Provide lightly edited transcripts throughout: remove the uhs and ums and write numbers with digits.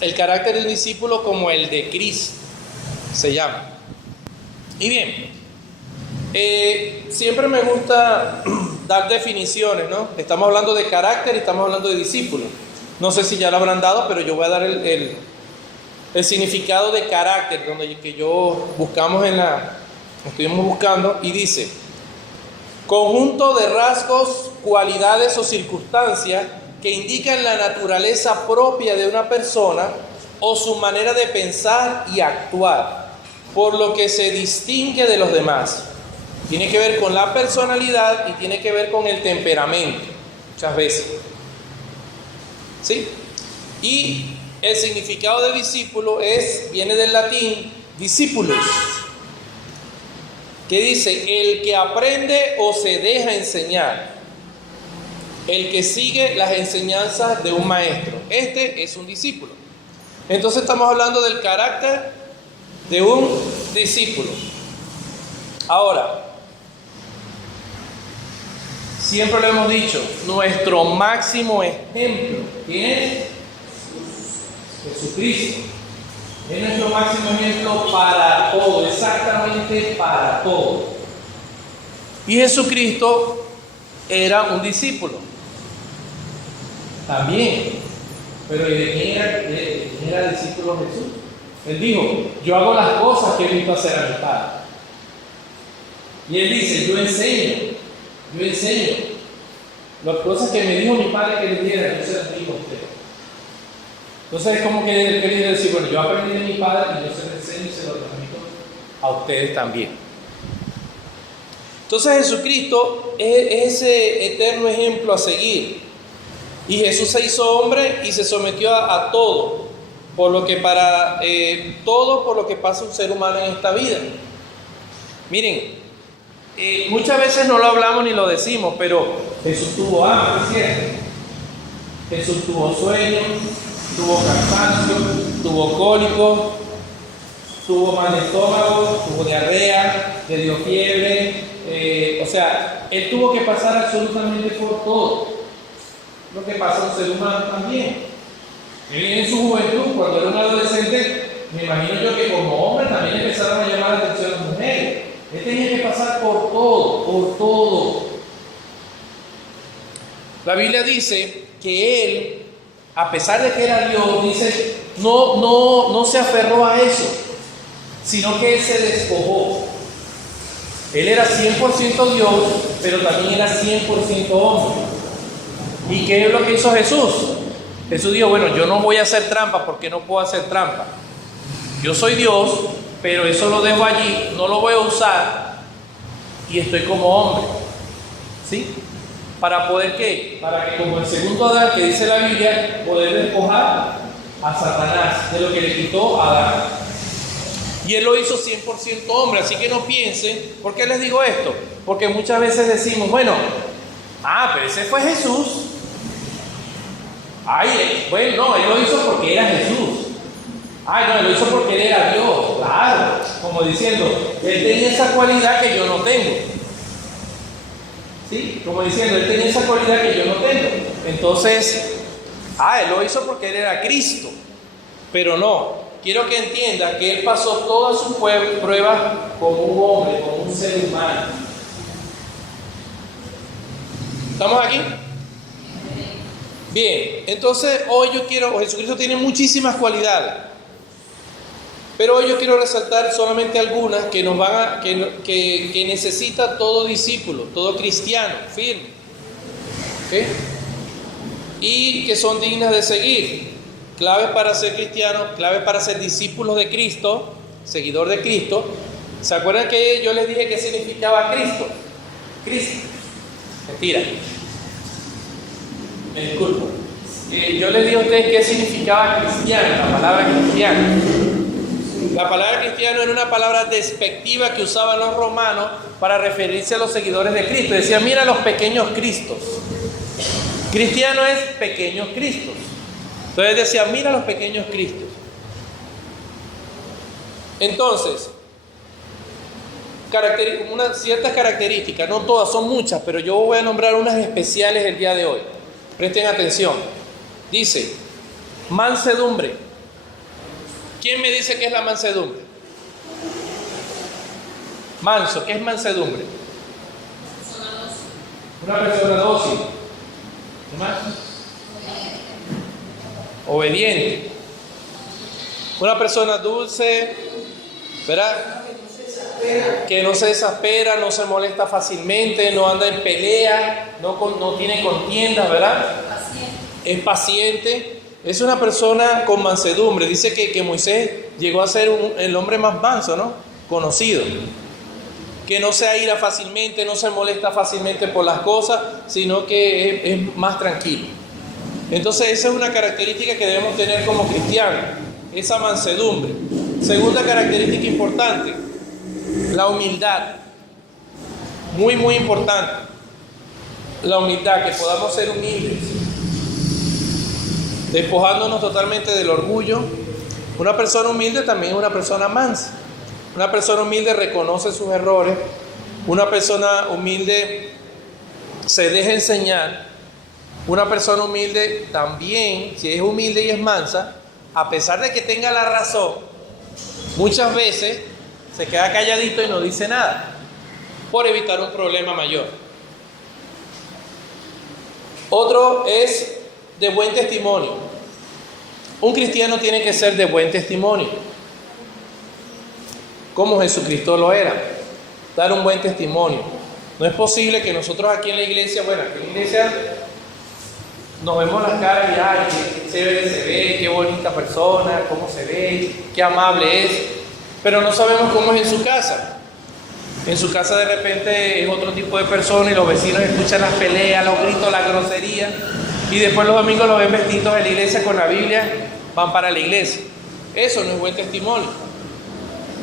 el carácter de un discípulo como el de Cristo, se llama. Y bien, siempre me gusta dar definiciones, ¿no? Estamos hablando de carácter y estamos hablando de discípulo. No sé si ya lo habrán dado, pero yo voy a dar el significado de carácter, que yo estuvimos buscando, y dice: conjunto de rasgos, cualidades o circunstancias que indican la naturaleza propia de una persona o su manera de pensar y actuar, por lo que se distingue de los demás. Tiene que ver con la personalidad y tiene que ver con el temperamento, muchas veces. ¿Sí? Y el significado de discípulo viene del latín discipulus, que dice el que aprende o se deja enseñar, el que sigue las enseñanzas de un maestro. Este es un discípulo. Entonces estamos hablando del carácter de un discípulo. Ahora, siempre lo hemos dicho, nuestro máximo ejemplo, ¿quién es? Jesucristo. Es nuestro máximo ejemplo para todo, exactamente para todo. Y Jesucristo era un discípulo también. Pero ¿de quién era discípulo Jesús? Él dijo: yo hago las cosas que he visto hacer a mi Padre. Y él dice: yo enseño. Las cosas que me dijo mi Padre que le diera, yo se las digo a usted. Entonces es como que él quería decir: bueno, yo aprendí de mi Padre y yo se lo enseño y se lo transmito a ustedes también. Entonces Jesucristo es ese eterno ejemplo a seguir. Y Jesús se hizo hombre y se sometió a todo, por lo que pasa un ser humano en esta vida. Miren, muchas veces no lo hablamos ni lo decimos, pero Jesús tuvo hambre, ¿cierto? Jesús tuvo sueño, tuvo cansancio, tuvo cólico, tuvo mal de estómago, tuvo diarrea, le dio fiebre. Él tuvo que pasar absolutamente por todo lo que pasa a un ser humano también. Él en su juventud, cuando era un adolescente, me imagino yo que como hombre también empezaron a llamar la atención a las mujeres. Él tenía que pasar por todo. La Biblia dice que él, a pesar de que era Dios, dice, no se aferró a eso, sino que él se despojó. Él era 100% Dios, pero también era 100% hombre. ¿Y qué es lo que hizo Jesús? Jesús dijo: bueno, yo no voy a hacer trampa porque no puedo hacer trampa. Yo soy Dios, pero eso lo dejo allí, no lo voy a usar y estoy como hombre. ¿Sí? ¿Para poder qué? Para que, como el segundo Adán que dice la Biblia, poder despojar a Satanás de lo que le quitó a Adán. Y él lo hizo 100% hombre, así que no piensen. ¿Por qué les digo esto? Porque muchas veces decimos: bueno, pero ese fue Jesús. No, él lo hizo porque era Jesús. No, él lo hizo porque él era Dios. Claro, como diciendo, él tenía esa cualidad que yo no tengo. ¿Sí? Como diciendo, él tenía esa cualidad que yo no tengo. Entonces, él lo hizo porque él era Cristo. Pero no, quiero que entienda que él pasó todas sus pruebas como un hombre, como un ser humano. ¿Estamos aquí? Bien, entonces hoy Jesucristo tiene muchísimas cualidades, pero hoy yo quiero resaltar solamente algunas que que necesita todo discípulo, todo cristiano firme, ¿okay? Y que son dignas de seguir, claves para ser cristiano, claves para ser discípulos de Cristo, seguidor de Cristo. ¿Se acuerdan que yo les dije qué significaba Cristo? Mentira. Me disculpo. Yo les dije a ustedes qué significaba cristiano, la palabra cristiano. La palabra cristiano era una palabra despectiva que usaban los romanos para referirse a los seguidores de Cristo. Decían: mira los pequeños Cristos. Cristiano es pequeños Cristos. Entonces decían: mira los pequeños Cristos. Entonces, ciertas características, no todas, son muchas, pero yo voy a nombrar unas especiales el día de hoy. Presten atención. Dice: mansedumbre. ¿Quién me dice qué es la mansedumbre? Manso, ¿qué es mansedumbre? Una persona dócil. ¿Qué más? Obediente. Una persona dulce, ¿verdad? Que no se desespera, no se molesta fácilmente, no anda en pelea, no tiene contiendas, ¿verdad? Es paciente. Es una persona con mansedumbre. Dice que Moisés llegó a ser el hombre más manso, ¿no? Conocido. Que no se aira fácilmente, no se molesta fácilmente por las cosas, sino que es más tranquilo. Entonces esa es una característica que debemos tener como cristianos, esa mansedumbre. Segunda característica importante, la humildad. Muy, muy importante. La humildad, que podamos ser humildes, despojándonos totalmente del orgullo. Una persona humilde también es una persona mansa. Una persona humilde reconoce sus errores. Una persona humilde se deja enseñar. Una persona humilde también, si es humilde y es mansa, a pesar de que tenga la razón, muchas veces se queda calladito y no dice nada, por evitar un problema mayor. Otro es de buen testimonio. Un cristiano tiene que ser de buen testimonio, como Jesucristo lo era, dar un buen testimonio. No es posible que nosotros aquí en la iglesia, bueno, aquí en la iglesia nos vemos las caras y ay, qué chévere se ve, qué bonita persona, cómo se ve, qué amable es, pero no sabemos cómo es en su casa. En su casa de repente es otro tipo de persona y los vecinos escuchan las peleas, los gritos, las groserías, y después los domingos los ven vestidos en la iglesia con la Biblia, van para la iglesia. Eso no es buen testimonio.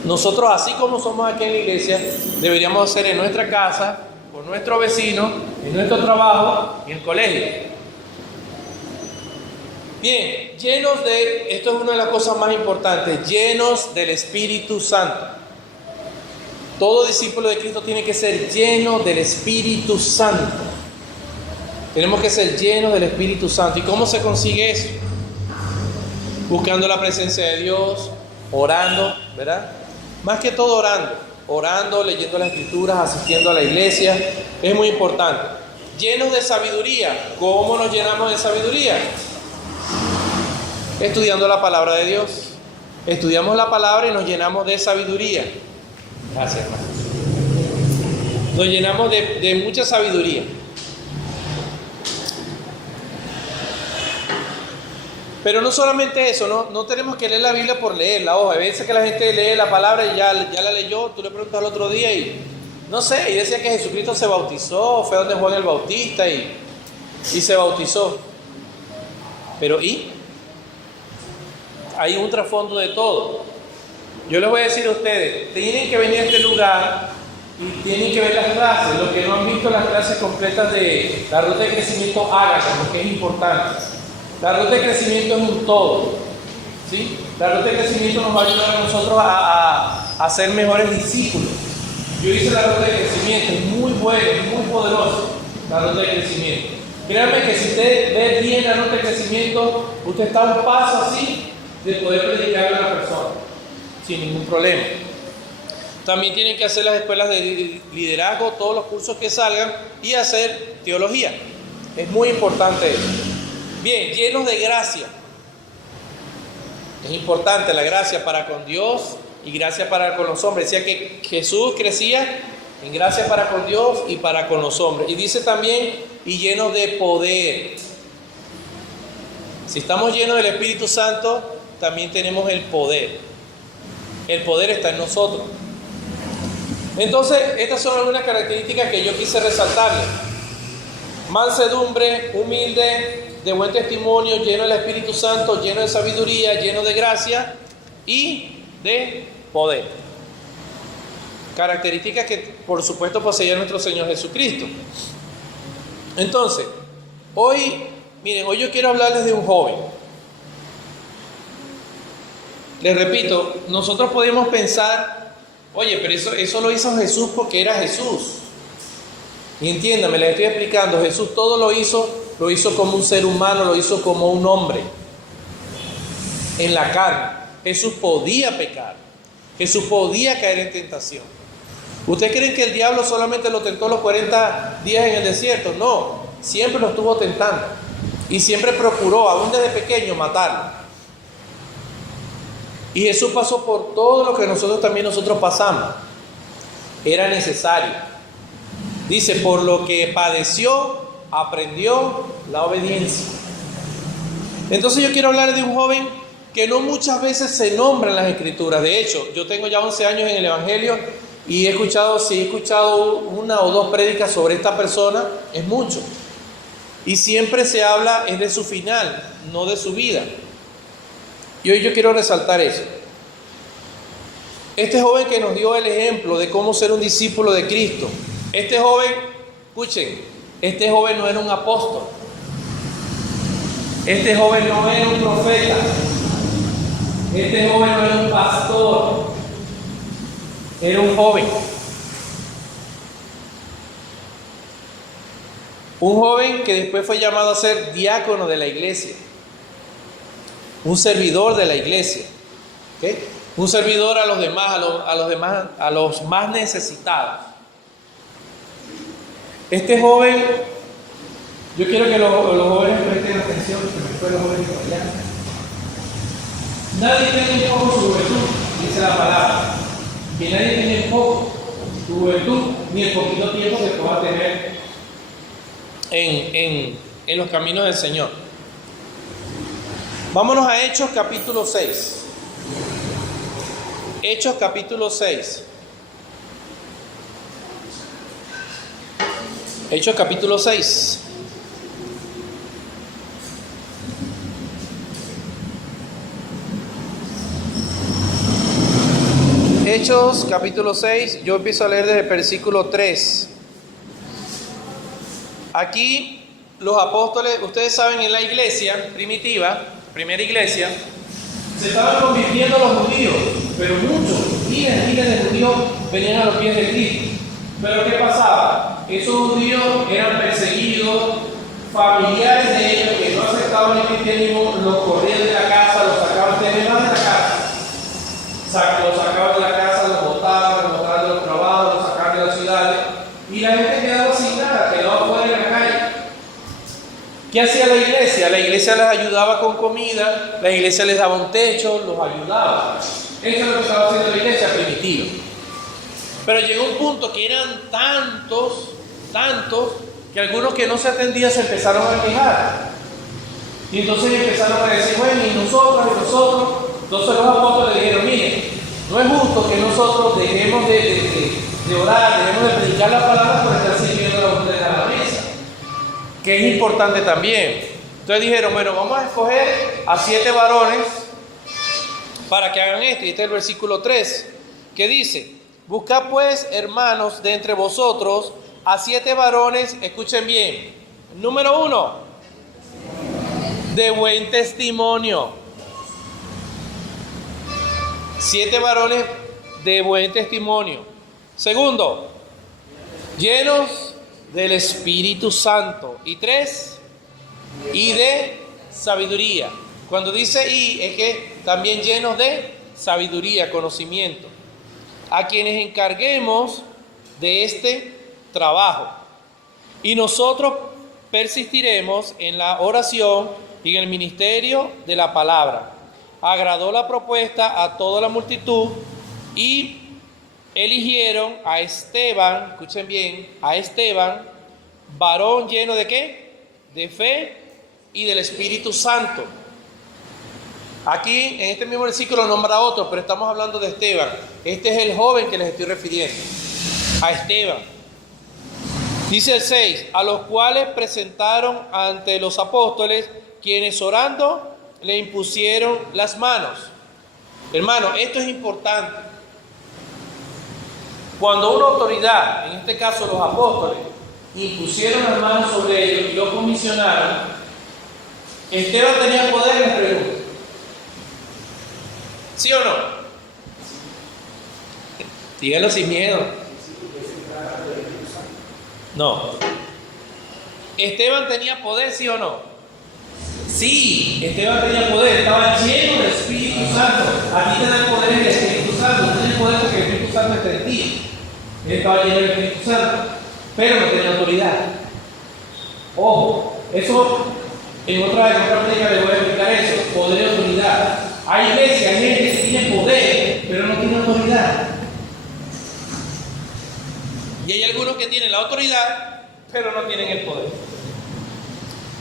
Nosotros, así como somos aquí en la iglesia, deberíamos hacer en nuestra casa, con nuestros vecinos, en nuestro trabajo y en el colegio. Bien, llenos de, esto es una de las cosas más importantes, llenos del Espíritu Santo. Todo discípulo de Cristo tiene que ser lleno del Espíritu Santo. Tenemos que ser llenos del Espíritu Santo. ¿Y cómo se consigue eso? Buscando la presencia de Dios, orando, ¿verdad? Más que todo orando, leyendo las Escrituras, asistiendo a la iglesia, es muy importante. Llenos de sabiduría. ¿Cómo nos llenamos de sabiduría? Estudiando la palabra de Dios. Estudiamos la palabra y nos llenamos de sabiduría. Gracias, hermano. Nos llenamos de mucha sabiduría. Pero no solamente eso, no tenemos que leer la Biblia por leerla. Ojo, a veces que la gente lee la palabra y ya la leyó, tú le preguntas al otro día y no sé, y decía que Jesucristo se bautizó, fue donde Juan el Bautista y se bautizó. Pero ¿y? Hay un trasfondo de todo. Yo les voy a decir a ustedes, tienen que venir a este lugar y tienen que ver las clases. Los que no han visto las clases completas de la ruta de crecimiento, háganlo, porque es importante. La ruta de crecimiento es un todo, ¿sí? La ruta de crecimiento nos va a ayudar a nosotros a ser mejores discípulos. Yo hice la ruta de crecimiento, es muy buena, es muy poderosa la ruta de crecimiento. Créanme que si usted ve bien la ruta de crecimiento, usted está a un paso así de poder predicarle a una persona sin ningún problema. También tienen que hacer las escuelas de liderazgo, todos los cursos que salgan y hacer teología. Es muy importante eso. Bien, llenos de gracia. Es importante la gracia para con Dios y gracia para con los hombres. Decía que Jesús crecía en gracia para con Dios y para con los hombres. Y dice también, y llenos de poder. Si estamos llenos del Espíritu Santo, también tenemos el poder. El poder está en nosotros. Entonces, estas son algunas características que yo quise resaltarles. Mansedumbre, humilde, de buen testimonio, lleno del Espíritu Santo, lleno de sabiduría, lleno de gracia y de poder. Características que por supuesto poseía nuestro Señor Jesucristo. Entonces, hoy yo quiero hablarles de un joven. Les repito, nosotros podemos pensar, oye, pero eso lo hizo Jesús porque era Jesús. Y entiéndame, les estoy explicando, Jesús todo lo hizo como un ser humano, lo hizo como un hombre, en la carne. Jesús podía pecar. Jesús podía caer en tentación. ¿Ustedes creen que el diablo solamente lo tentó los 40 días en el desierto? No, siempre lo estuvo tentando. Y siempre procuró, aún desde pequeño, matarlo. Y Jesús pasó por todo lo que nosotros pasamos. Era necesario. Dice, por lo que padeció, aprendió la obediencia. Entonces yo quiero hablar de un joven que no muchas veces se nombra en las Escrituras. De hecho, yo tengo ya 11 años en el Evangelio y he escuchado una o dos prédicas sobre esta persona, es mucho. Y siempre se habla es de su final, no de su vida. Y hoy yo quiero resaltar eso. Este joven que nos dio el ejemplo de cómo ser un discípulo de Cristo. Este joven, escuchen, este joven no era un apóstol. Este joven no era un profeta. Este joven no era un pastor. Era un joven. Un joven que después fue llamado a ser diácono de la iglesia. Un servidor de la iglesia. ¿Okay? Un servidor a los demás, a los más necesitados. Este joven, yo quiero que los jóvenes presten atención, que me fue los jóvenes por allá. Nadie tiene en poco su juventud, dice la palabra. Que nadie tiene en poco su juventud, ni el poquito tiempo que pueda tener en los caminos del Señor. Vámonos a Hechos capítulo 6. Hechos capítulo 6. Hechos capítulo 6. Hechos capítulo 6, yo empiezo a leer desde el versículo 3. Aquí los apóstoles, ustedes saben, en la iglesia primitiva, primera iglesia, se estaban convirtiendo los judíos, pero muchos, miles de judíos venían a los pies de Cristo. Pero ¿qué pasaba? Esos judíos eran perseguidos, familiares de ellos que no aceptaban el cristianismo, los corrían de la casa, los sacaban de la casa. Los sacaban de la casa, los botaban de los trabajos, los sacaban de las ciudades. Y la gente quedaba sin nada, quedaba fuera en la calle. ¿Qué hacía la iglesia? La iglesia les ayudaba con comida, la iglesia les daba un techo, los ayudaba. Eso es lo que estaba haciendo la iglesia primitiva. Pero llegó un punto que eran tantos, que algunos que no se atendían se empezaron a quejar. Y entonces empezaron a decir, bueno, y nosotros. Entonces los apóstoles dijeron, miren, no es justo que nosotros dejemos de orar, dejemos de predicar la palabra por estar sirviendo a ustedes a la mesa, que es importante también. Entonces dijeron, bueno, vamos a escoger a 7 varones para que hagan esto. Y este es el versículo 3, que dice, buscad pues, hermanos, de entre vosotros a 7 varones, escuchen bien, número 1, de buen testimonio. 7 varones de buen testimonio. Segundo, llenos del Espíritu Santo. Y 3, y de sabiduría. Cuando dice y, es que también llenos de sabiduría, conocimiento. A quienes encarguemos de este trabajo. Y nosotros persistiremos en la oración y en el ministerio de la palabra. Agradó la propuesta a toda la multitud y eligieron a Esteban, escuchen bien, a Esteban, varón lleno de ¿qué? De fe y del Espíritu Santo. Aquí en este mismo versículo nombra a otro, pero estamos hablando de Esteban. Este es el joven que les estoy refiriendo, a Esteban. Dice el 6, a los cuales presentaron ante los apóstoles, quienes orando le impusieron las manos. Hermano, esto es importante. Cuando una autoridad, en este caso los apóstoles, impusieron las manos sobre ellos y lo comisionaron, Esteban tenía poder, les pregunto. ¿Sí o no? Díganlo sin miedo. No. ¿Esteban tenía poder, sí o no? Sí, Esteban tenía poder, estaba lleno del Espíritu Santo. ¿A Santo está en ti. Él estaba lleno del Espíritu Santo, pero no tenía autoridad. Ojo, eso en otra prédica le voy a explicar eso, poder y autoridad. Hay iglesias, hay gente que tiene poder, pero no tiene autoridad. Y hay algunos que tienen la autoridad, pero no tienen el poder.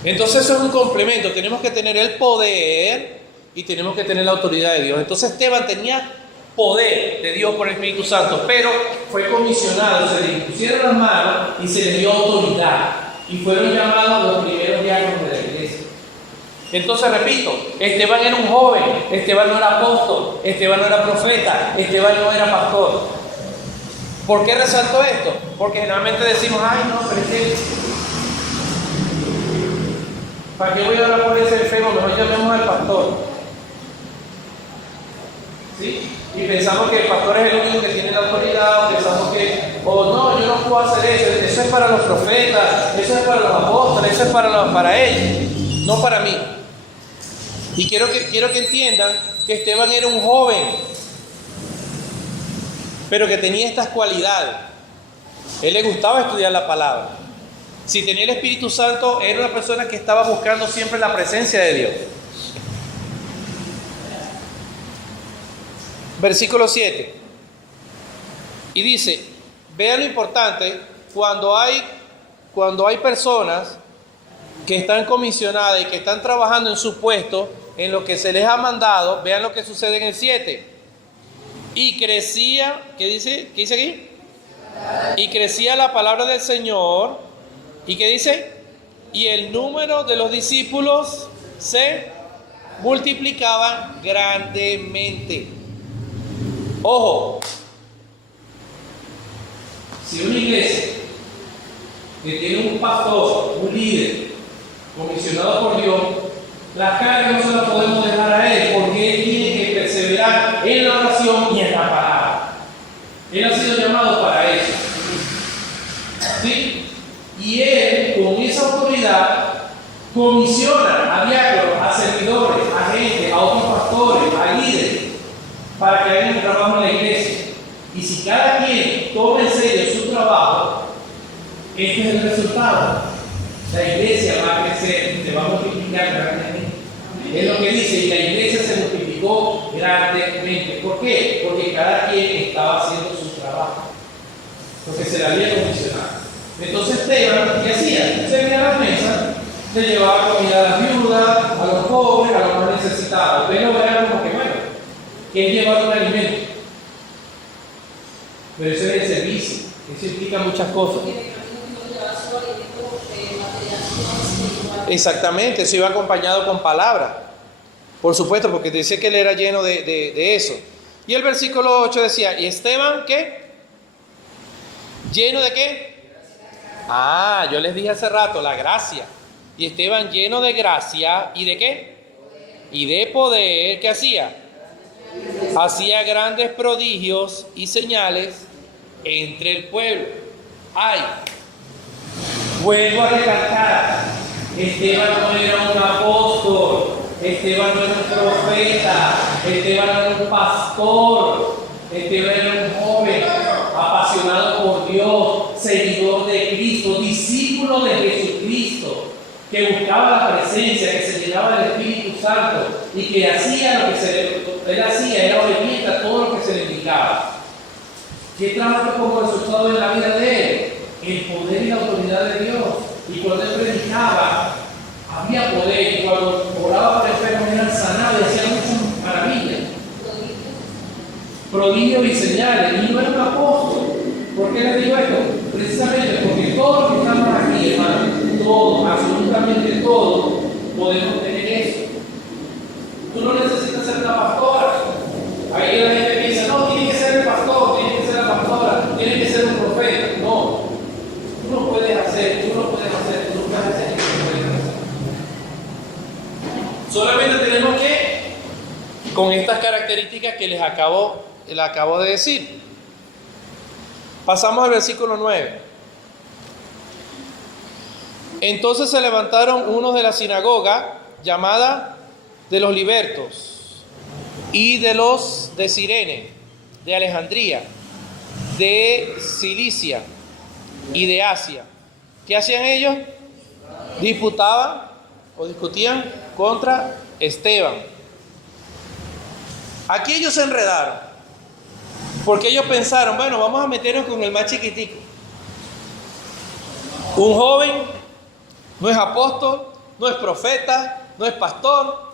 Entonces eso es un complemento. Tenemos que tener el poder y tenemos que tener la autoridad de Dios. Entonces Esteban tenía poder de Dios por el Espíritu Santo, pero fue comisionado, se le impusieron las manos y se le dio autoridad. Y fueron llamados los primeros diáconos de la iglesia. Entonces repito, Esteban era un joven, Esteban no era apóstol, Esteban no era profeta, Esteban no era pastor. ¿Por qué resalto esto? Porque generalmente decimos, ay no, pero es que ¿para qué voy a hablar por ese enfermo? Mejor llamemos al pastor. ¿Sí? Y pensamos que el pastor es el único que tiene la autoridad, o pensamos que, no, yo no puedo hacer eso, eso es para los profetas, eso es para los apóstoles, eso es para ellos, no para mí. Y quiero que entiendan que Esteban era un joven, pero que tenía estas cualidades. Él le gustaba estudiar la palabra. Si tenía el Espíritu Santo, era una persona que estaba buscando siempre la presencia de Dios. Versículo 7. Y dice, vean lo importante, cuando hay personas que están comisionadas y que están trabajando en su puesto, en lo que se les ha mandado, vean lo que sucede en el 7. Y crecía, ¿qué dice? ¿Qué dice aquí? Y crecía la palabra del Señor. ¿Y qué dice? Y el número de los discípulos se multiplicaba grandemente. Ojo, si una iglesia que tiene un pastor, un líder, comisionado por Dios, la carga no se la podemos dejar a él, porque él tiene que perseverar en la oración y en la palabra. Él ha sido llamado para eso. ¿Sí? Y él, con esa autoridad, comisiona a diáconos, a servidores, a gente, a otros pastores, a líderes, para que hagan un trabajo en la iglesia. Y si cada quien toma en serio su trabajo, este es el resultado. La iglesia va a crecer, se va a multiplicar grandemente. Es lo que dice, y la iglesia se multiplicó grandemente. ¿Por qué? Porque cada quien estaba haciendo su trabajo, porque se le había comisionado. Entonces Esteban, ¿qué hacía? Se venía a las mesas, le llevaba comida a las viudas, a los pobres, a los más necesitados. Pero era como que, bueno, que es llevar un alimento. Pero eso es el servicio, eso implica muchas cosas. Exactamente, eso iba acompañado con palabras. Por supuesto, porque dice que él era lleno de eso. Y el versículo 8 decía, ¿y Esteban qué? ¿Lleno de qué? Yo les dije hace rato, la gracia. Y Esteban lleno de gracia, ¿y de qué? Y de poder, ¿qué hacía? Hacía grandes prodigios y señales entre el pueblo. Vuelvo a recalcar, Esteban no era un apóstol, Esteban no era un profeta, Esteban no era un pastor, Esteban era un joven apasionado por Dios, seguidor de Cristo, discípulo de Jesucristo, que buscaba la presencia, que se llenaba del Espíritu Santo y que hacía lo que él hacía, era obediente a todo lo que se le indicaba. ¿Qué trabajo como resultado en la vida de él? El poder y la autoridad de Dios. Y cuando él predicaba, había poder, y cuando oraba por enfermos eran sanados y hacían muchas maravillas, prodigios y señales. Y no era un apóstol. ¿Por qué les digo esto? Precisamente porque todos los que estamos aquí, hermano, todos, absolutamente todos, podemos tener eso. Tú no necesitas ser una pastora. Ahí la gente piensa, no, tiene que ser el pastor, tiene que ser la pastora, tiene que ser un profeta. No, tú no puedes hacer, tú no puedes hacer. Solamente tenemos que, con estas características que les acabo de decir. Pasamos al versículo 9. Entonces se levantaron unos de la sinagoga llamada de los libertos y de los de Cirene, de Alejandría, de Cilicia y de Asia. ¿Qué hacían ellos? Disputaban o discutían contra Esteban. Aquí ellos se enredaron, porque ellos pensaron, bueno, vamos a meternos con el más chiquitico. Un joven, no es apóstol, no es profeta, no es pastor.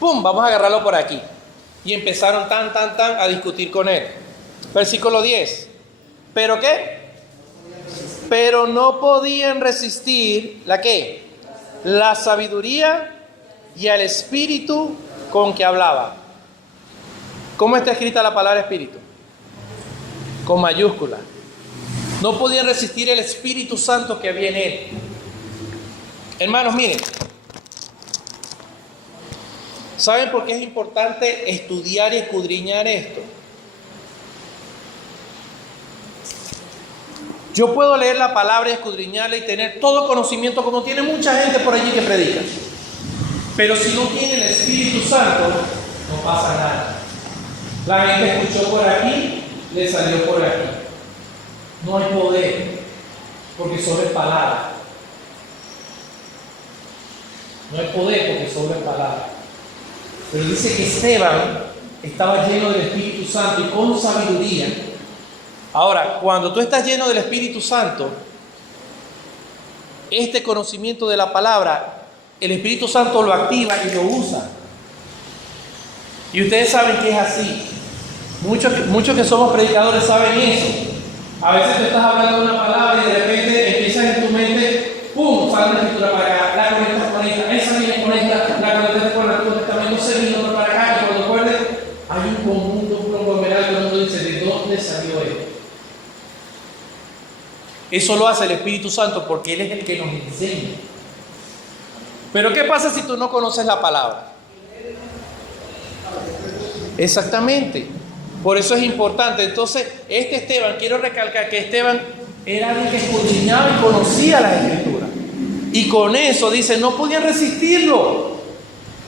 ¡Pum! Vamos a agarrarlo por aquí. Y empezaron tan a discutir con él. Versículo 10. ¿Pero qué? Pero no podían resistir, ¿la qué? La sabiduría y al espíritu con que hablaba. ¿Cómo está escrita la palabra espíritu? Con mayúscula. No podían resistir el Espíritu Santo que había en él. Hermanos, miren. ¿Saben por qué es importante estudiar y escudriñar esto? Yo puedo leer la palabra y escudriñarla y tener todo conocimiento como tiene mucha gente por allí que predica. Pero si no tiene el Espíritu Santo, no pasa nada. La gente escuchó por aquí, le salió por aquí. No hay poder, porque solo es palabra. No hay poder porque solo es palabra. Pero dice que Esteban estaba lleno del Espíritu Santo y con sabiduría. Ahora, cuando tú estás lleno del Espíritu Santo, este conocimiento de la palabra, el Espíritu Santo lo activa y lo usa. Y ustedes saben que es así. Muchos que somos predicadores saben eso. A veces tú estás hablando de una palabra y de repente empiezas en tu mente, ¡pum!, sale la escritura para acá, la conectas con esta, esa viene con esta, la conectas con la Antiguo Testamento, se vino para acá, y cuando recuerdes, hay un conjunto, un conglomerado, todo el mundo dice, ¿de dónde salió esto? Eso lo hace el Espíritu Santo porque Él es el que nos enseña. Pero ¿qué pasa si tú no conoces la palabra? Exactamente. Por eso es importante. Entonces, Esteban, quiero recalcar que Esteban era alguien que escudriñaba y conocía las Escrituras. Y con eso, dice, no podían resistirlo.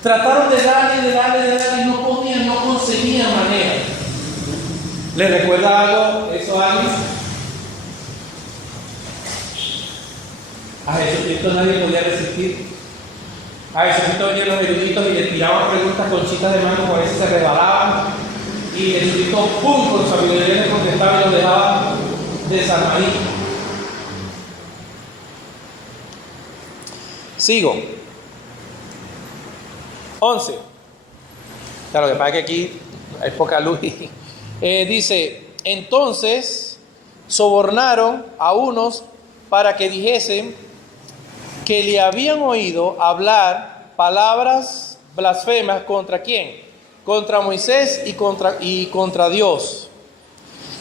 Trataron de darle y no podían, no conseguían manera. ¿Les recuerda algo eso a alguien? A Jesucristo nadie podía resistir. A Jesucristo venían los eruditos y le tiraban preguntas con chitas de mano, a veces se rebalaban. Y Jesucristo, ¡pum!, con sabiduría les contestaba y los dejaba desarmaditos. Sigo. 11. Claro, lo que pasa es que aquí hay poca luz. Dice, entonces sobornaron a unos para que dijesen que le habían oído hablar palabras blasfemas contra ¿quién? Contra Moisés y contra Dios.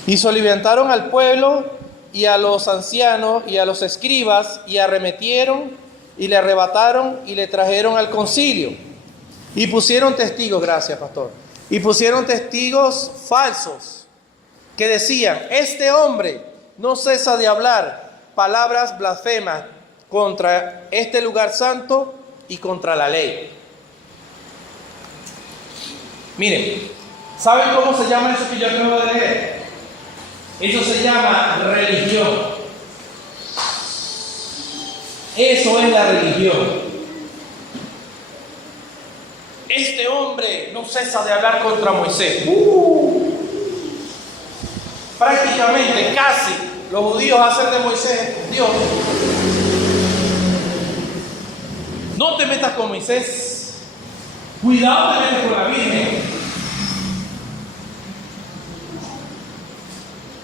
Y solicitaron al pueblo y a los ancianos y a los escribas y arremetieron y le arrebataron y le trajeron al concilio. Y pusieron testigos, gracias pastor, y pusieron testigos falsos que decían, este hombre no cesa de hablar palabras blasfemas contra este lugar santo y contra la ley. Miren, ¿saben cómo se llama eso que yo acabo de leer? Eso se llama religión. Eso es la religión. Este hombre no cesa de hablar contra Moisés. Prácticamente, casi, los judíos hacen de Moisés Dios. No te metas con Moisés. Cuidado te metes con la Virgen.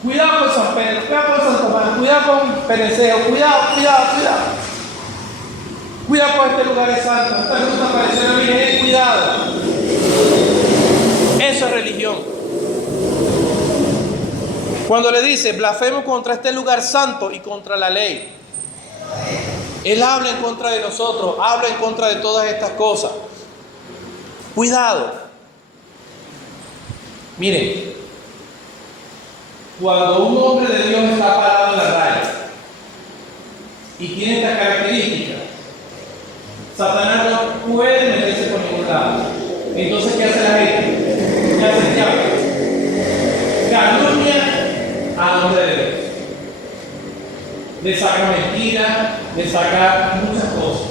Cuidado con San Pedro, cuidado con San Tomás, cuidado con Pereceo, cuidado. Cuidado con este lugar es santo, esta cruz apareció la Virgen, cuidado. Eso es religión. Cuando le dice, blasfemo contra este lugar santo y contra la ley. Él habla en contra de nosotros, habla en contra de todas estas cosas. Cuidado. Miren, cuando un hombre de Dios está parado en la raya y tiene estas características, Satanás no puede meterse por ningún lado. Entonces, ¿qué hace la gente? ¿Qué hace el diablo? Calumnia le saca mentiras, le saca muchas cosas.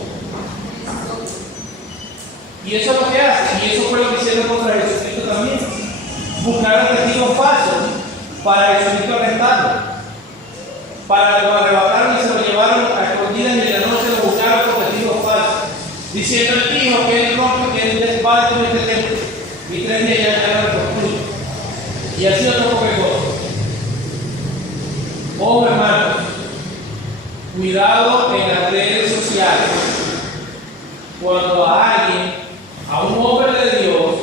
Y eso es lo que hace, y eso fue lo que hicieron contra Jesucristo también. Buscaron testigos falsos para Jesucristo arrestarlo. Para lo arrebataron y se lo llevaron a escondidas y en la noche lo buscaron con testigos falsos, diciendo el hijo que él rompe, que él va a destruir este templo. Y 3 días ya lo construye. Y así otro poco de cosas. Oh hermanos, cuidado en las redes sociales. Cuando a alguien, a un hombre de Dios,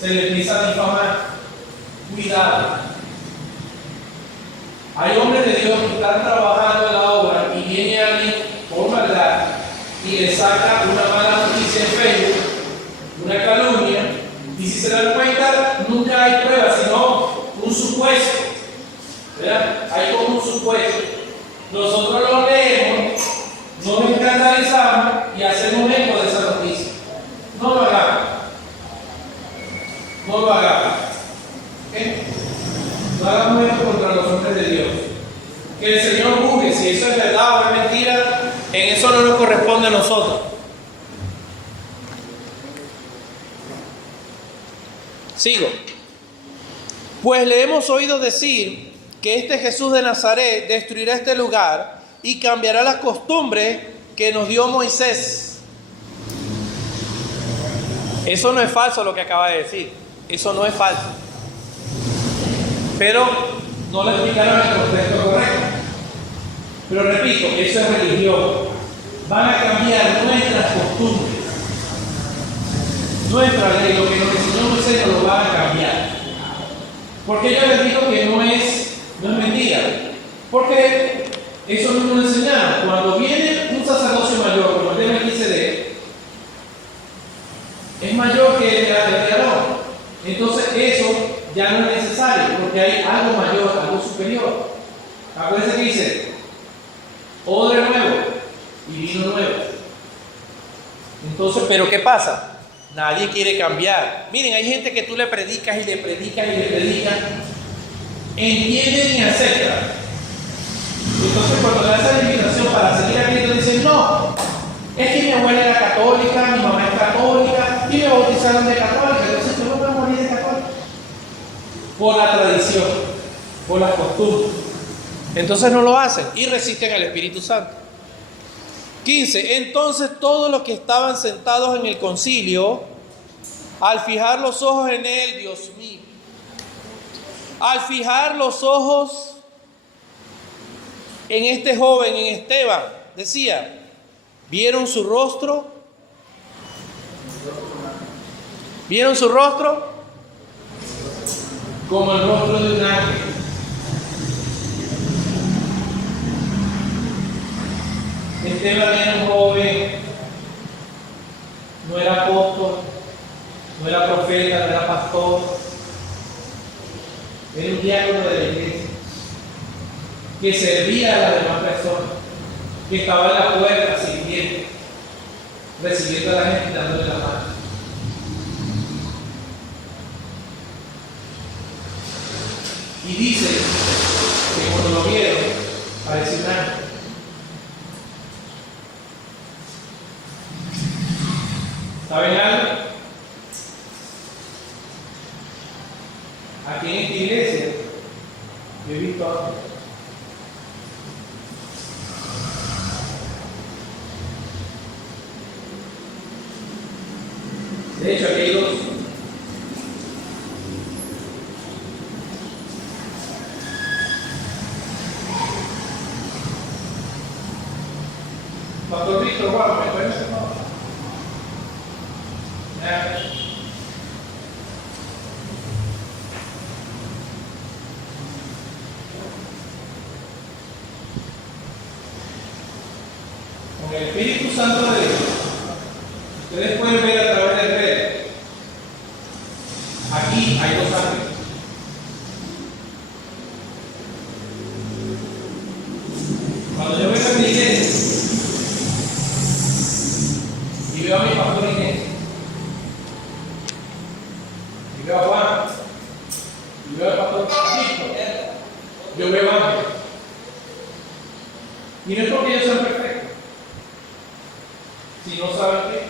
se le empieza a difamar. Cuidado. Hay hombres de Dios que están trabajando en la obra y viene alguien por maldad y le saca una mala noticia en Facebook, una calumnia, y si se dan cuenta, nunca hay pruebas, sino un supuesto. ¿Verdad? Hay como un supuesto. Nosotros lo leemos, nos escandalizamos y hacemos eco de esa noticia. No lo hagamos. No lo hagamos. ¿Okay? No hagamos esto contra los hombres de Dios. Que el Señor juzgue si eso es verdad o es mentira. En eso no nos corresponde a nosotros. Sigo. Pues le hemos oído decir que este Jesús de Nazaret destruirá este lugar y cambiará las costumbres que nos dio Moisés. Eso no es falso lo que acaba de decir. Eso no es falso. Pero no le explicaron el contexto correcto. Pero repito, eso es religión. Van a cambiar nuestras costumbres. Nuestra ley, lo que nos enseñó Moisés, nos lo van a cambiar. Porque yo les digo que no es mentira. Porque eso mismo nos enseñaron. Cuando viene un sacerdocio mayor, como el de Melquisedec, es mayor que el de Aarón. Entonces eso ya no es necesario, porque hay algo mayor, algo superior. Acuérdense que dice, odre nuevo y vino nuevo. Entonces, ¿pero qué pasa? Nadie quiere cambiar. Miren, hay gente que tú le predicas y le predicas y le predicas, entienden y aceptan. Entonces, cuando le hacen la invitación para seguir a Cristo, dicen, no, es que mi abuela era católica, mi mamá es católica, y me bautizaron de católica, entonces yo no voy a morir de católica. Por la tradición, por las costumbres. Entonces no lo hacen y resisten al Espíritu Santo. 15. Entonces todos los que estaban sentados en el concilio, al fijar los ojos en él, Dios mío, al fijar los ojos en este joven, en Esteban, decía, ¿vieron su rostro? ¿Vieron su rostro? Como el rostro de un ángel. Esteban era un joven, no era apóstol, no era profeta, no era pastor, era un diácono de la iglesia, que servía a las demás personas, que estaba en la puerta sirviendo, recibiendo a la gente y dándole la mano. Y dice que cuando lo vieron, parecía un ángel. ¿Saben algo? Aquí en esta iglesia yo he visto algo. De hecho, aquí hay dos. Pastor Víctor, Juan, ¿me pueden hacer favor? Con el Espíritu Santo de Dios, ustedes pueden ver a través del velo. Aquí hay dos ángeles. Cuando yo vengo a mi iglesia y veo a mi pastor Inés, y veo a Juan, y veo al pastor Cristo, yo veo ángeles. Y no es porque ellos sean perfectos, si no saben qué.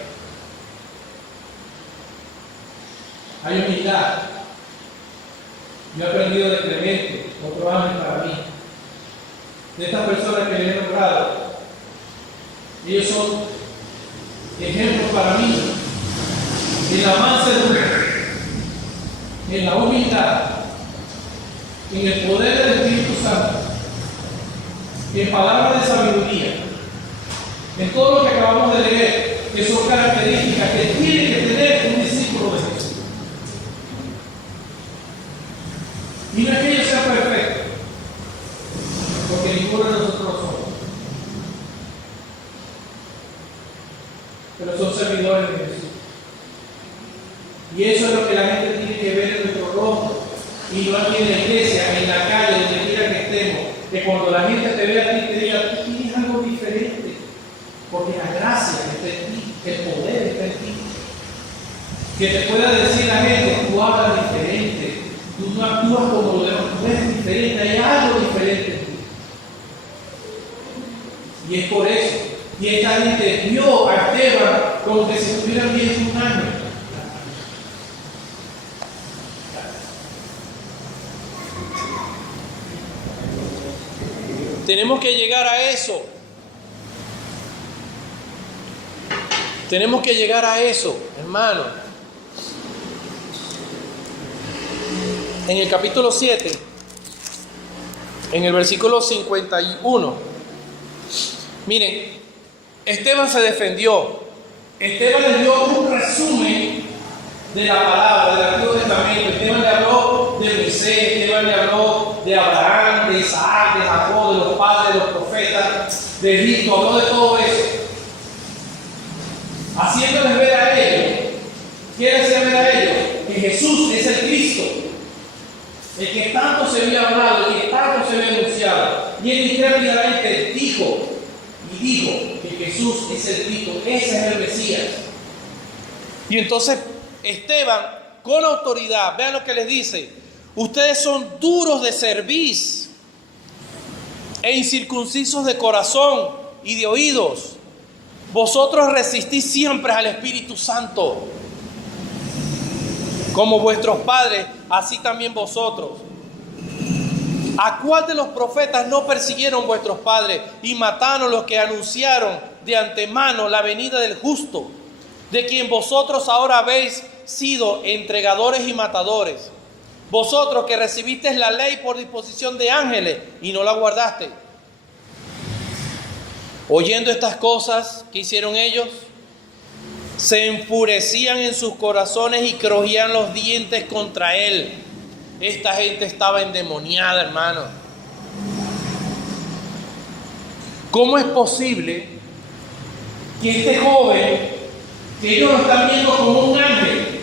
Hay humildad. Yo he aprendido de Clemente, otro ángel para mí, de estas personas que les he nombrado. Ellos son ejemplos para mí en la mansedumbre, en la humildad, en el poder del Espíritu Santo, en palabras de sabiduría, en todo lo que acabamos de leer, que son características que tiene que tener un discípulo de Jesús. Y no es que ellos sean perfectos, porque ninguno de nosotros lo somos, pero son servidores de Jesús. Y eso es lo que la gente tiene que ver en nuestro rostro, y no aquí en la iglesia, en la calle, donde quiera que estemos, que cuando la gente te vea a ti te diga, tú tienes algo diferente, porque la gracia está en ti, el poder está en ti. Que te pueda decir la gente, tú hablas diferente, tú no actúas como lo demás, tú eres diferente, hay algo diferente en ti. Y es por eso. Y esta gente vio a Esteban como que si estuvieran viendo un año. Tenemos que llegar a eso. Tenemos que llegar a eso, hermano. En el capítulo 7, en el versículo 51, miren, Esteban se defendió. Esteban les dio un resumen de la palabra del Antiguo Testamento. Esteban le habló de Moisés, Esteban le habló de Abraham, de Isaac, de Jacob, de los padres, de los profetas, de Egipto, habló de todo eso. Haciéndoles ver a ellos, quiere hacer ver a ellos que Jesús es el Cristo, el que tanto se había hablado, el que tanto se había anunciado. Y él intrépidamente dijo que Jesús es el Cristo, ese es el Mesías. Y entonces Esteban, con autoridad, vean lo que les dice: ustedes son duros de cerviz e incircuncisos de corazón y de oídos. Vosotros resistís siempre al Espíritu Santo. Como vuestros padres, así también vosotros. ¿A cuál de los profetas no persiguieron vuestros padres y mataron los que anunciaron de antemano la venida del justo, de quien vosotros ahora habéis sido entregadores y matadores? Vosotros que recibisteis la ley por disposición de ángeles y no la guardasteis. Oyendo estas cosas que hicieron ellos, se enfurecían en sus corazones y crujían los dientes contra él. Esta gente estaba endemoniada, hermano. ¿Cómo es posible que este joven, que ellos lo están viendo como un ángel,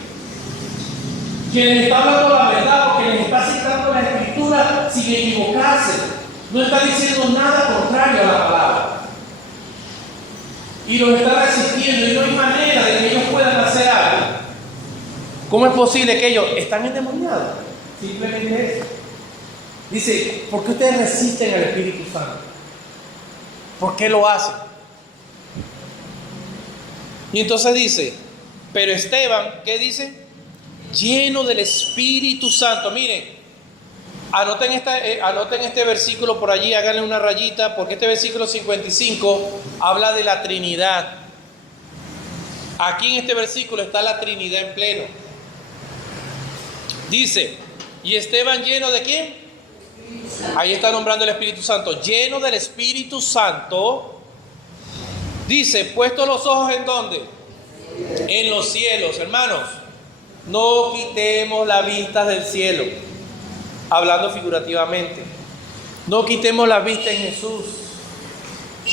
que les está hablando la verdad, porque les está citando la escritura sin equivocarse, no está diciendo nada contrario a la palabra, y los está resistiendo y no hay manera de que ellos puedan hacer algo? ¿Cómo es posible que ellos están endemoniados? Simplemente eso. Dice, ¿por qué ustedes resisten al Espíritu Santo? ¿Por qué lo hacen? Y entonces dice, pero Esteban, ¿qué dice? Lleno del Espíritu Santo. Miren, anoten este versículo por allí, háganle una rayita, porque este versículo 55 habla de la Trinidad. Aquí en este versículo está la Trinidad en pleno. Dice, ¿y Esteban lleno de quién? Ahí está nombrando el Espíritu Santo. Lleno del Espíritu Santo. Dice, puesto los ojos ¿en dónde? En los cielos. Hermanos, no quitemos la vista del cielo. Hablando figurativamente. No quitemos la vista en Jesús.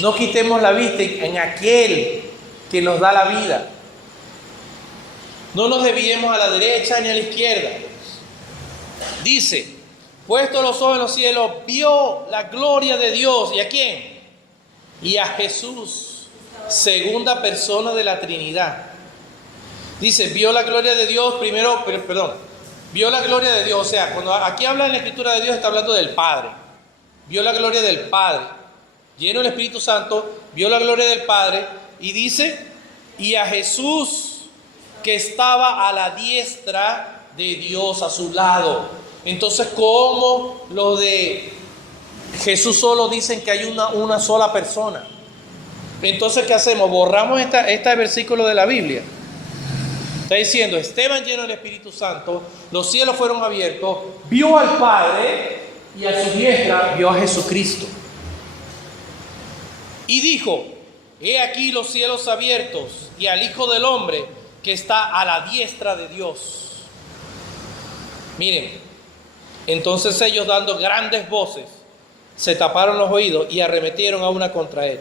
No quitemos la vista en aquel que nos da la vida. No nos desviemos a la derecha ni a la izquierda. Dice, puesto los ojos en los cielos, vio la gloria de Dios. ¿Y a quién? Y a Jesús, segunda persona de la Trinidad. Dice, vio la gloria de Dios, vio la gloria de Dios. O sea, cuando aquí habla en la escritura de Dios, está hablando del Padre. Vio la gloria del Padre lleno del Espíritu Santo, vio la gloria del Padre y dice, y a Jesús que estaba a la diestra de Dios, a su lado. Entonces, ¿cómo lo de Jesús solo dicen que hay una sola persona? Entonces, ¿qué hacemos? Borramos este versículo de la Biblia. Está diciendo, Esteban lleno del Espíritu Santo, los cielos fueron abiertos, vio al Padre y a su diestra vio a Jesucristo. Y dijo, he aquí los cielos abiertos y al Hijo del Hombre que está a la diestra de Dios. Miren, entonces ellos dando grandes voces, se taparon los oídos y arremetieron a una contra él.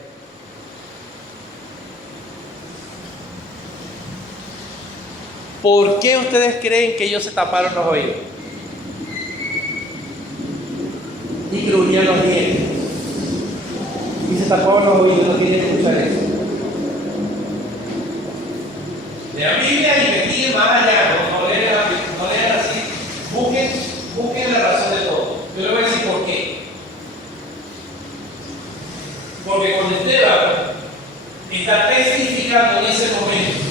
¿Por qué ustedes creen que ellos se taparon los oídos? Y crujían los dientes. Y se tapaban los oídos, no tienen que escuchar eso. De la Biblia investiguen más allá, no lean así, busquen la razón de todo. Yo les voy a decir por qué. Porque cuando Esteban está testificando en ese momento,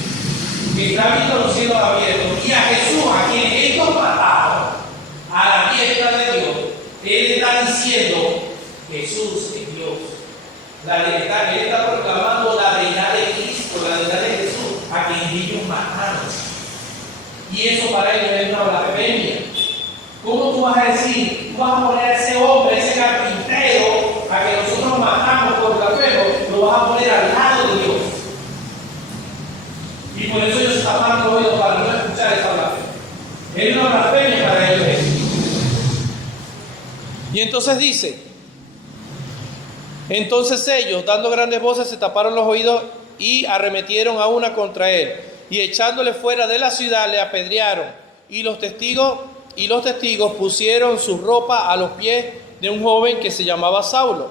que está viendo los cielos abiertos y a Jesús, a quien ellos mataron, a la diestra de Dios, él está diciendo, Jesús es Dios. Él está proclamando la deidad de Cristo, la deidad de Jesús, a quien ellos mataron. Y eso para ellos es una blasfemia. ¿Cómo tú vas a decir, tú vas a poner a ese hombre, ese carpintero, a que nosotros matamos por blasfemo, lo vas a poner al lado de Dios? Y por eso ellos se taparon los oídos para no escuchar esa blasfemia. Es una blasfemia para ellos eso. Y entonces dice, entonces ellos, dando grandes voces, se taparon los oídos y arremetieron a una contra él. Y echándole fuera de la ciudad, le apedrearon. Y los testigos pusieron su ropa a los pies de un joven que se llamaba Saulo.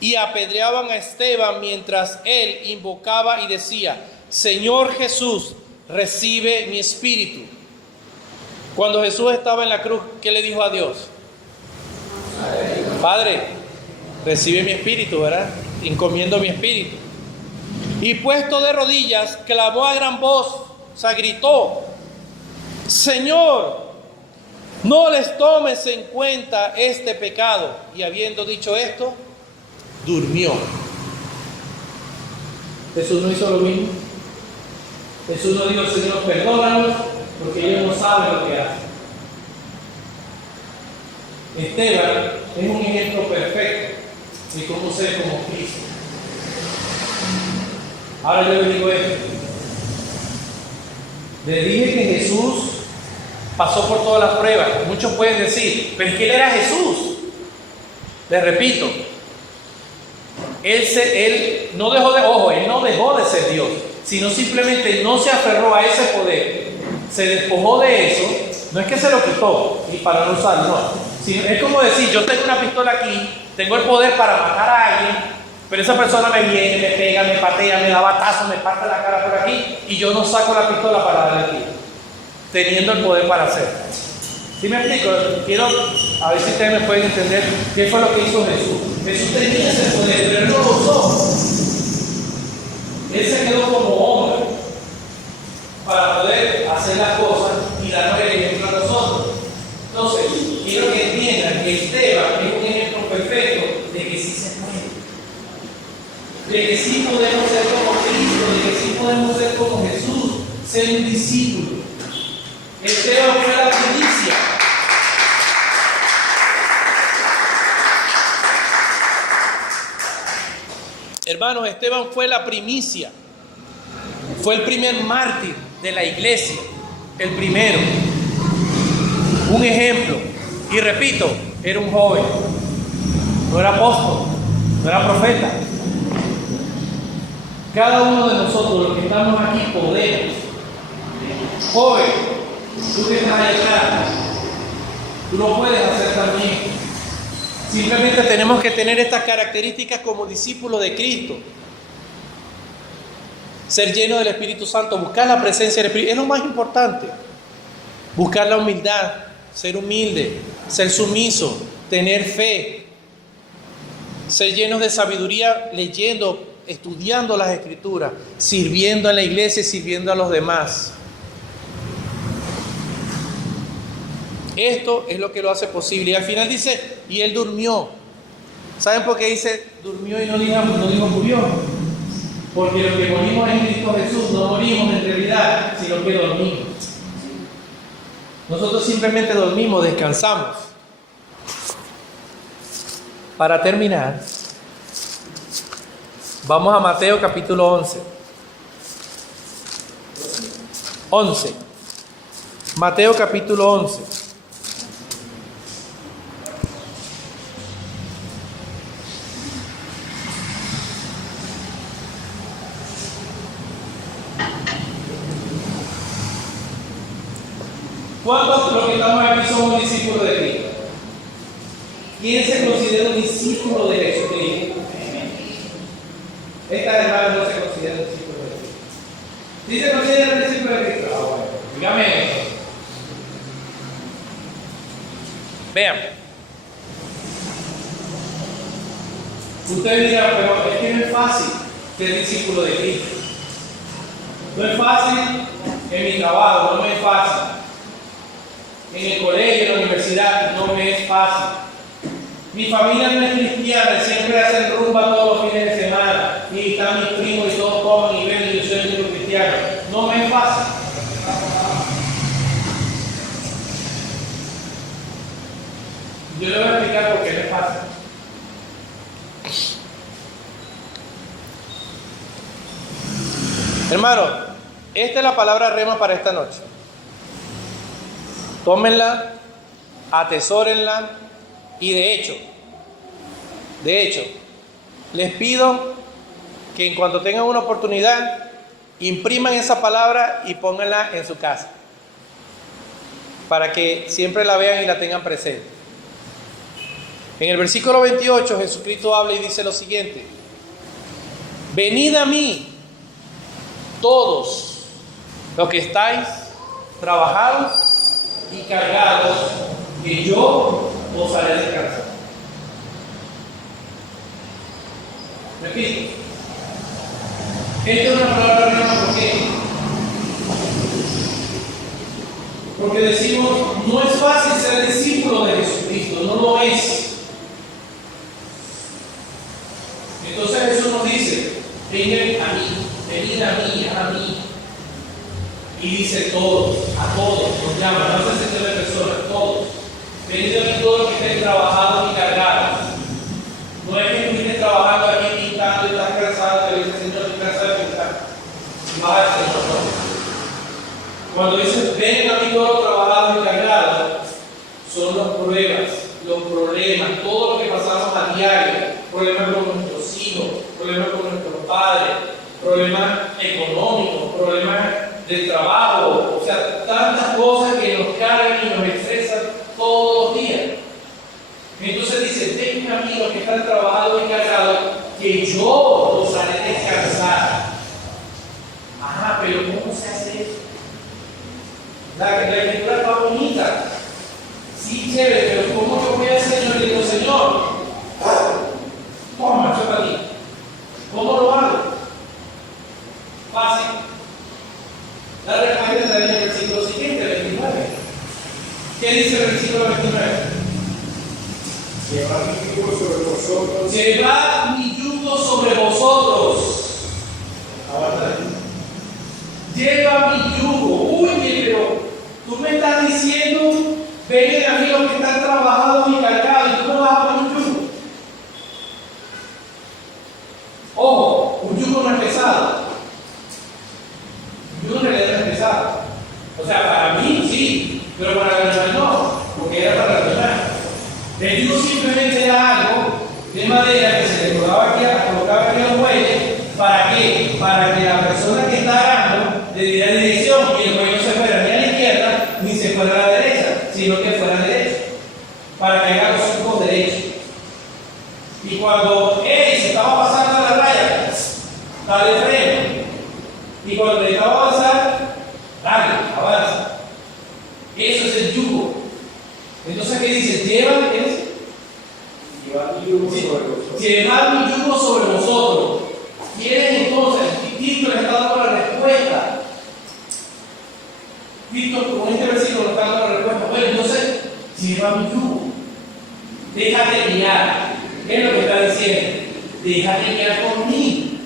Y apedreaban a Esteban mientras él invocaba y decía, Señor Jesús, recibe mi espíritu. Cuando Jesús estaba en la cruz, ¿qué le dijo a Dios? Padre, recibe mi espíritu, ¿verdad? Encomiendo mi espíritu. Y puesto de rodillas, clamó a gran voz, o sea, gritó, Señor, no les tomes en cuenta este pecado. Y habiendo dicho esto, durmió. Jesús no hizo lo mismo. Jesús no dijo, Señor, perdónanos, porque ellos no saben lo que hacen. Esteban es un ejemplo perfecto de cómo ser como Cristo. Ahora yo les digo esto. Les dije que Jesús pasó por todas las pruebas. Muchos pueden decir, pero es que él era Jesús. Les repito, él no dejó de ser Dios, sino simplemente no se aferró a ese poder, se despojó de eso. No es que se lo quitó y para no usarlo, no. Es como decir, yo tengo una pistola aquí, tengo el poder para matar a alguien, pero esa persona me viene, me pega, me patea, me da batazo, me parte la cara por aquí y yo no saco la pistola para darle el tiro, teniendo el poder para hacerlo. ¿Sí me explico? Quiero a ver si ustedes me pueden entender qué fue lo que hizo Jesús. Jesús tenía ese poder, pero él no lo usó. Él se quedó como hombre para poder hacer las cosas y darnos el ejemplo a nosotros. Entonces, quiero que entiendan que Esteban es un ejemplo perfecto de que sí se puede. De que sí podemos ser como Cristo, de que sí podemos ser como Jesús, ser un discípulo. Esteban fue la primicia. Hermanos, Esteban fue la primicia. Fue el primer mártir de la iglesia. El primero. Un ejemplo. Y repito, era un joven. No era apóstol. No era profeta. Cada uno de nosotros, los que estamos aquí, podemos. Joven, tú que estás allá atrás, tú lo puedes hacer también. Simplemente tenemos que tener estas características como discípulos de Cristo. Ser lleno del Espíritu Santo, buscar la presencia del Espíritu, es lo más importante. Buscar la humildad, ser humilde, ser sumiso, tener fe. ser llenos de sabiduría, leyendo, estudiando las Escrituras, sirviendo en la iglesia y sirviendo a los demás. Esto es lo que lo hace posible. Y al final dice, y él durmió. ¿Saben por qué dice durmió y no dijo murió? Porque los que morimos en Cristo Jesús no morimos en realidad, sino que dormimos. Nosotros simplemente dormimos, descansamos. Para terminar, vamos a Mateo capítulo 11. 11. Mateo capítulo 11. ¿Cuántos de los que estamos aquí somos discípulos de Cristo? ¿Quién se considera un discípulo de Jesucristo? Esta hermana no se considera un discípulo de Cristo. ¿Sí se considera un discípulo de Cristo? Ah, bueno, dígame eso. Vean. Ustedes dirán, pero es que no es fácil ser discípulo de Cristo. No es fácil en mi trabajo, no me es fácil. En el colegio, en la universidad, no me es fácil. Mi familia no es cristiana, siempre hacen rumba todos los fines de semana. Y están mis primos y todos comen y ven y yo soy el único cristiano. No me es fácil. Yo le voy a explicar por qué no es fácil. Hermano, esta es la palabra rema para esta noche. Tómenla, atesórenla y de hecho, les pido que en cuanto tengan una oportunidad, impriman esa palabra y pónganla en su casa, para que siempre la vean y la tengan presente. En el versículo 28, Jesucristo habla y dice lo siguiente: venid a mí, todos los que estáis trabajados y cargados, que yo os haré descansar. Repito, esta es una palabra rema. ¿Por qué? Porque decimos, no es fácil ser discípulo de Jesucristo, no lo es. Entonces Jesús nos dice, venid a mí. Y dice todos, a todos, nos llama, no se siente de personas, todos. Venid a mí todos los que estén trabajados y cargados. No es que estuviste trabajando aquí pintando y estás cansado, te dice Señor, estoy cansado de pintar. Y vas al Señor, no. Cuando dice, ven a mí todos los trabajados y cargados, son las pruebas, los problemas, todo lo que pasamos a diario, problemas con nuestros hijos, problemas con nuestros padres, problemas económicos, problemas del trabajo, o sea, tantas cosas que nos cargan y nos estresan todos los días. Entonces dice, ven a mí los que están trabajados y cargados, que yo los haré descansar. Ajá, pero ¿cómo se hace eso? La escritura está bonita. Sí, chévere, pero ¿cómo yo voy a hacer? Yo le digo, Señor, toma, yo para ti. ¿Cómo lo hago? Fácil. La respuesta está en el versículo siguiente, 29. ¿Qué dice el versículo 29? Llevad mi yugo sobre vosotros. Llevad mi yugo sobre vosotros. Lleva mi yugo. Uy, pero tú me estás diciendo, ven a mí los que están trabajados y cargados, y tú no vas a poner un yugo. Ojo, un yugo no es pesado. Un yugo en realidad no es pesado. O sea, para mí sí, pero para el animal no, porque era para el animal. El yugo simplemente era algo de madera que se le colocaba aquí a los bueyes. ¿Para qué? Para que la persona que está arando le diera dirección y el buey no se fuera ni a la izquierda ni se fuera a la derecha, sino que fuera derecho, para que haga los surcos derechos. Y cuando él se estaba pasando a la raya, dale freno. Y cuando le estaba a avanzar, dale, avanza. Eso es el yugo. Entonces, ¿qué dice? Lleva, ¿qué dice? Llevad mi yugo sobre vosotros. Llevad mi yugo sobre vosotros. ¿Quieren entonces? Cristo le está dando la respuesta. Cristo con este versículo le está dando la respuesta. Bueno, entonces, lleva mi yugo. Déjate guiar. ¿Qué es lo que está diciendo? Déjate guiar por mí.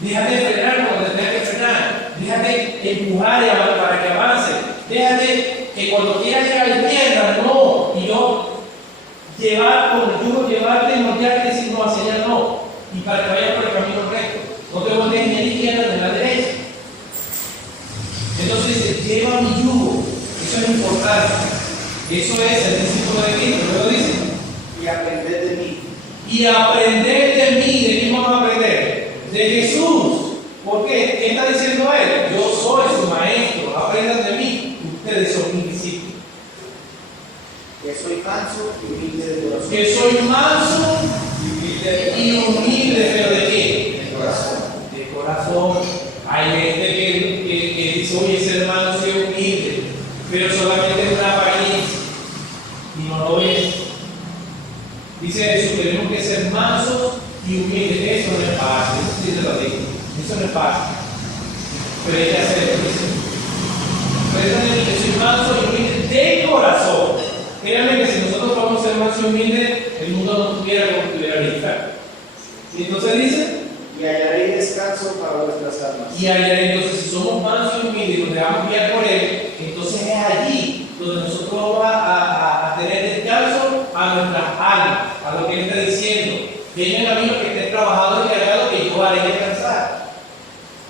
Déjate frenar cuando te tengas que frenar. Déjate empujar para que avance. Déjate que cuando quieras llegar a la izquierda, no. Y yo llevar con el yugo, llevarte y moldearte y decir no, hacia allá no. Y para que vayas por el camino recto. No te voltees ni a la izquierda ni a la derecha. Entonces dice, lleva mi yugo. Eso es importante. Eso es el discípulo de Cristo. Luego dice, Y aprended de mí. y aprender de mí. ¿De quién vamos a aprender? De Jesús. ¿Por qué? ¿Qué está diciendo él? Yo soy su maestro. Aprendan de mí. Ustedes son mis discípulos. Que soy manso y humilde de corazón. Que soy manso y humilde, pero ¿de qué? De corazón. De corazón. Hay gente que dice, oye, ese hermano soy humilde, pero solamente es una apariencia y no lo es. Dice Jesús, tenemos que ser mansos y humildes. Eso no es fácil, eso sí te lo digo. Eso no es fácil, pero hay que hacerlo. Por eso que soy manso y humilde de corazón. Créanme que si nosotros vamos a ser mansos y humildes, el mundo no tuviera como tuviera ahorita. Y entonces dice, Y hallaréis descanso para vuestras almas. y allá, entonces, si somos mansos y humildes y nos dejamos guiar por Él, entonces es allí donde nosotros vamos a tener descanso a nuestras almas, a lo que Él está diciendo. Vienen a mí los que estén trabajados y cargados, que yo haré descansar.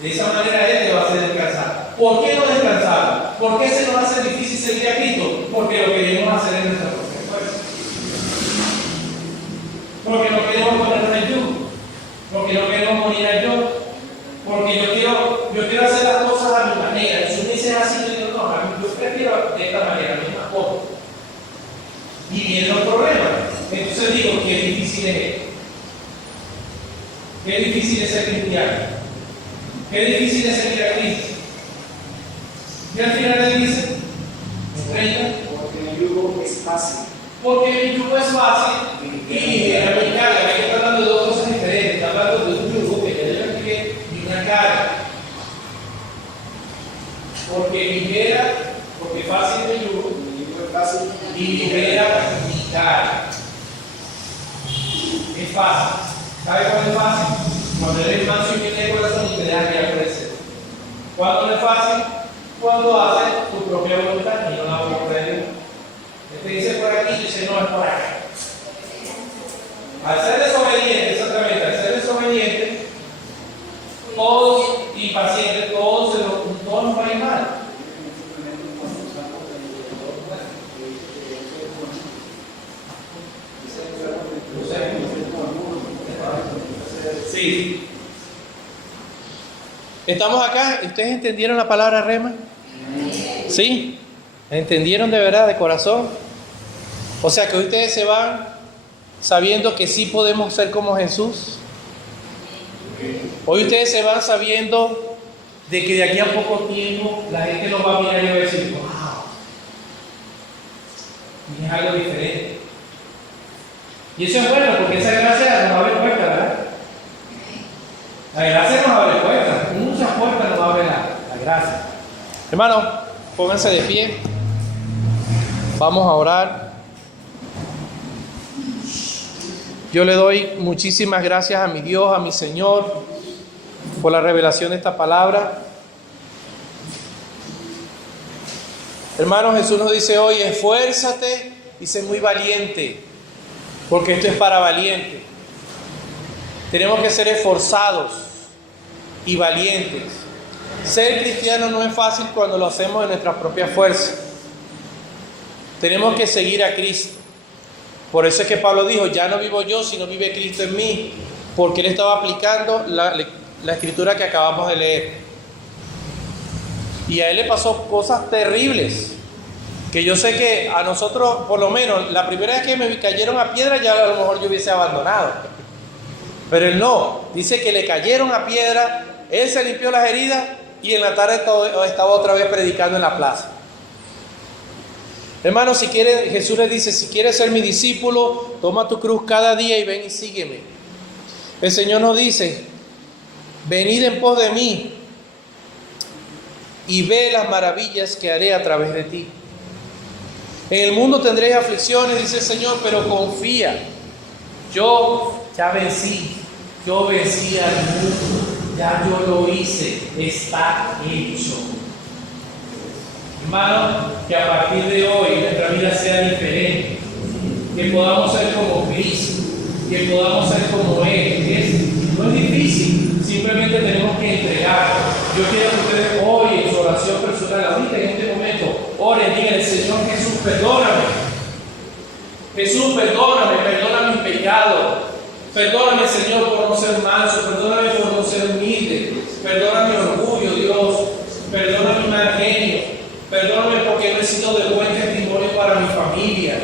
De esa manera Él te va a hacer descansar. ¿Por qué no descansar? ¿Por qué se nos hace difícil seguir a Cristo? Porque lo queremos hacer en nuestra propia fuerza. Porque no queremos ponernos en yugo. Porque no queremos morir a yo. Porque yo quiero hacer las cosas a mi manera. Si me dices así, yo digo, no, yo prefiero de esta manera, misma cosa. Y vienen los problemas. Entonces digo, qué difícil es esto. Qué difícil es ser cristiano. Qué difícil es seguir a Cristo. Y al final él dice, Porque el yugo es fácil. porque mi yugo es fácil y a mi carga. Aquí está hablando de dos cosas diferentes. Está hablando de un yugo que ya yo expliqué y una carga. Porque libera, porque fácil es el yugo El yugo es fácil. y libera mi carga. Es fácil. ¿Sabe cuál es fácil? Cuando eres manso y humilde de corazón y te dejas guiar por el Señor. ¿Cuándo no es fácil? Cuando haces tu propia voluntad y no la voluntad de Dios. Te dice por aquí y dice no, es por acá. Al ser desobediente, exactamente, al ser desobediente, todos impacientes, todos nos va a ir mal. Sí. ¿Estamos acá? ¿Ustedes entendieron la palabra rema? ¿Sí? ¿Entendieron de verdad, de corazón? O sea que ustedes se van sabiendo que sí podemos ser como Jesús. Hoy ustedes se van sabiendo de que de aquí a poco tiempo la gente nos va a mirar y va a decir, wow, y es algo diferente. Y eso es bueno porque esa gracia nos abre puertas, ¿verdad? La gracia nos abre puertas, muchas puertas nos abre la gracia. Hermano, pónganse de pie. Vamos a orar. Yo le doy muchísimas gracias a mi Dios, a mi Señor, por la revelación de esta palabra. Hermano, Jesús nos dice hoy, esfuérzate y sé muy valiente, porque esto es para valientes. Tenemos que ser esforzados y valientes. Ser cristiano no es fácil cuando lo hacemos de nuestra propia fuerza. Tenemos que seguir a Cristo. Por eso es que Pablo dijo, ya no vivo yo, sino vive Cristo en mí. Porque él estaba aplicando la escritura que acabamos de leer. Y a él le pasó cosas terribles. Que yo sé que a nosotros, por lo menos, la primera vez que me cayeron a piedra, ya a lo mejor yo hubiese abandonado. Pero él no. Dice que le cayeron a piedra, él se limpió las heridas y en la tarde estaba otra vez predicando en la plaza. Hermano, si quieres, Jesús le dice, si quieres ser mi discípulo, toma tu cruz cada día y ven y sígueme. El Señor nos dice, venid en pos de mí y ve las maravillas que haré a través de ti. En el mundo tendréis aflicciones, dice el Señor, pero confía. Yo ya vencí, yo vencí al mundo, ya yo lo hice, está hecho. Hermano, que a partir de hoy nuestra vida sea diferente, que podamos ser como Cristo, que podamos ser como Él. No es difícil, simplemente tenemos que entregar. Yo quiero que ustedes hoy en su oración personal, ahorita en este momento, oren, digan, Señor Jesús, perdóname. Jesús, perdóname, perdona mis pecados. Perdóname, Señor, por no ser manso, perdóname por no ser humilde, perdona mi orgullo, Dios, perdona mi mal genio. Perdóname porque no he sido de buen testimonio para mi familia.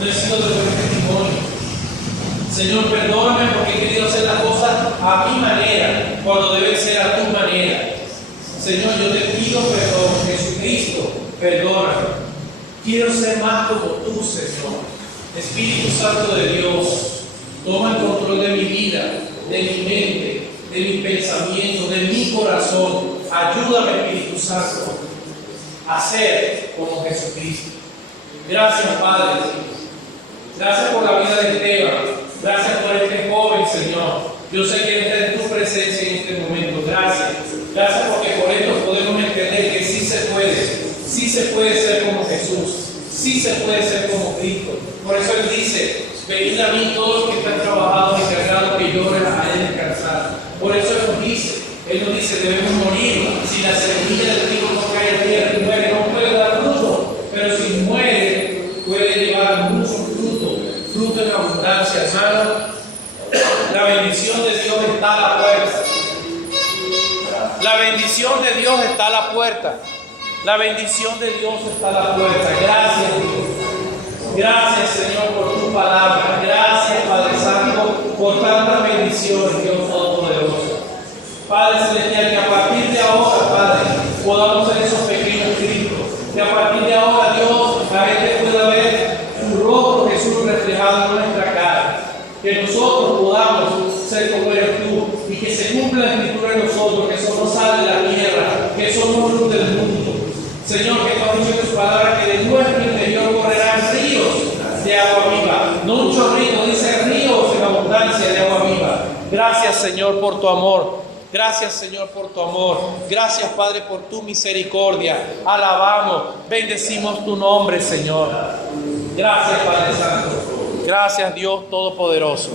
No he sido de buen testimonio. Señor, perdóname porque he querido hacer las cosas a mi manera, cuando deben ser a tu manera. Señor, yo te pido perdón. Jesucristo, perdóname. Quiero ser más como tú, Señor. Espíritu Santo de Dios, toma el control de mi vida, de mi mente, de mis pensamientos, de mi corazón. Ayúdame, Espíritu Santo, a ser como Jesucristo. Gracias, Padre. Gracias por la vida de Esteban. Gracias por este joven, Señor. Yo sé que Él está en tu presencia en este momento. Gracias. Gracias porque por esto podemos entender que sí se puede ser como Jesús. Sí se puede ser como Cristo. Por eso Él dice, venid a mí todos los que están trabajados y cargados, que yo les haré descansar. Por eso Él nos dice, debemos morir. Si la semilla del trigo no cae en tierra y muere, no puede dar fruto. Pero si muere, puede llevar mucho fruto. Fruto en abundancia, hermano. La bendición de Dios está a la puerta. La bendición de Dios está a la puerta. La bendición de Dios está a la puerta. Gracias, Dios. Gracias, Señor, por tu palabra. Gracias, Padre Santo, por tantas bendiciones, Dios Todopoderoso. Padre Celestial, que a partir de ahora, Padre, podamos ser esos pequeños Cristos. Que a partir de ahora, Dios, la gente pueda ver tu rostro, Jesús, reflejado en nuestra cara. Que nosotros podamos ser como eres tú y que se cumpla la escritura en nosotros, que somos sal de la tierra, que somos luz del mundo. Señor, que tú has dicho en tu palabra que de nuestro interior correrán ríos de agua viva. No un chorrito, dice ríos en abundancia de agua viva. Gracias, Señor, por tu amor. Gracias, Señor, por tu amor. Gracias, Padre, por tu misericordia. Alabamos, bendecimos tu nombre, Señor. Gracias, Padre Santo. Gracias, Dios Todopoderoso.